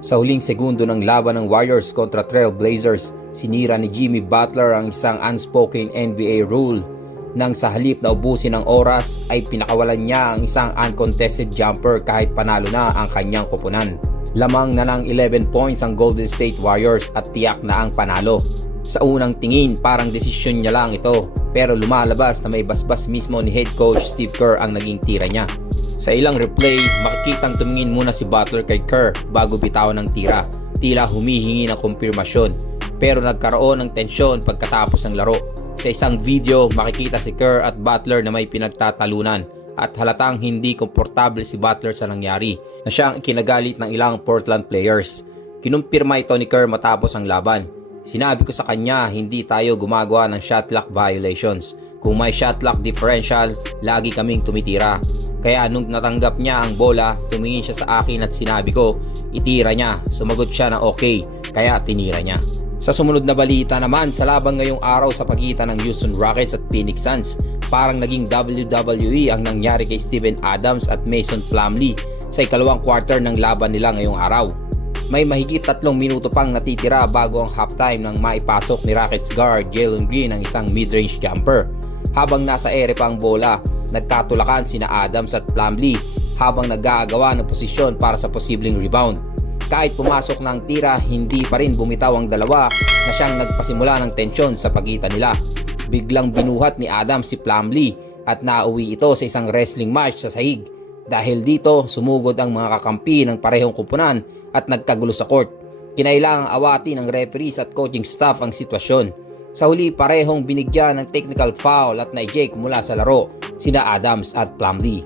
Sa huling segundo ng laban ng Warriors kontra Trail Blazers, sinira ni Jimmy Butler ang isang unspoken NBA rule nang sa halip na ubusin ng oras ay pinakawalan niya ang isang uncontested jumper kahit panalo na ang kanyang kupunan. Lamang na ng 11 points ang Golden State Warriors at tiyak na ang panalo. Sa unang tingin parang desisyon niya lang ito pero lumalabas na may basbas mismo ni head coach Steve Kerr ang naging tira niya. Sa ilang replay, makikitang tumingin muna si Butler kay Kerr bago bitawan ng tira. Tila humihingi ng kumpirmasyon. Pero nagkaroon ng tensyon pagkatapos ng laro. Sa isang video, makikita si Kerr at Butler na may pinagtatalunan at halatang hindi komportable si Butler sa nangyari na siya ang kinagalit ng ilang Portland players. Kinumpirma ito ni Kerr matapos ang laban. Sinabi ko sa kanya hindi tayo gumagawa ng shot clock violations. Kung may shot clock differential, lagi kaming tumitira. Kaya nung natanggap niya ang bola, tumingin siya sa akin at sinabi ko, itira niya. Sumagot siya na okay, kaya tinira niya. Sa sumunod na balita naman, sa laban ngayong araw sa pagitan ng Houston Rockets at Phoenix Suns, parang naging WWE ang nangyari kay Steven Adams at Mason Plumlee sa ikalawang quarter ng laban nila ngayong araw. May mahigit tatlong minuto pang natitira bago ang halftime nang maipasok ni Rockets guard Jalen Green ang isang mid-range jumper. Habang nasa ere pa ang bola, nagkatulakan sina Adams at Plumlee habang nag-aagawa ng posisyon para sa posibleng rebound. Kahit pumasok ng tira, hindi pa rin bumitaw ang dalawa na siyang nagpasimula ng tensyon sa pagitan nila. Biglang binuhat ni Adams si Plumlee at nauwi ito sa isang wrestling match sa sahig. Dahil dito, sumugod ang mga kakampi ng parehong kupunan at nagkagulo sa court. Kinailangang awati ng referees at coaching staff ang sitwasyon. Sa huli parehong binigyan ng technical foul at na-eject mula sa laro sina Adams at Plumlee.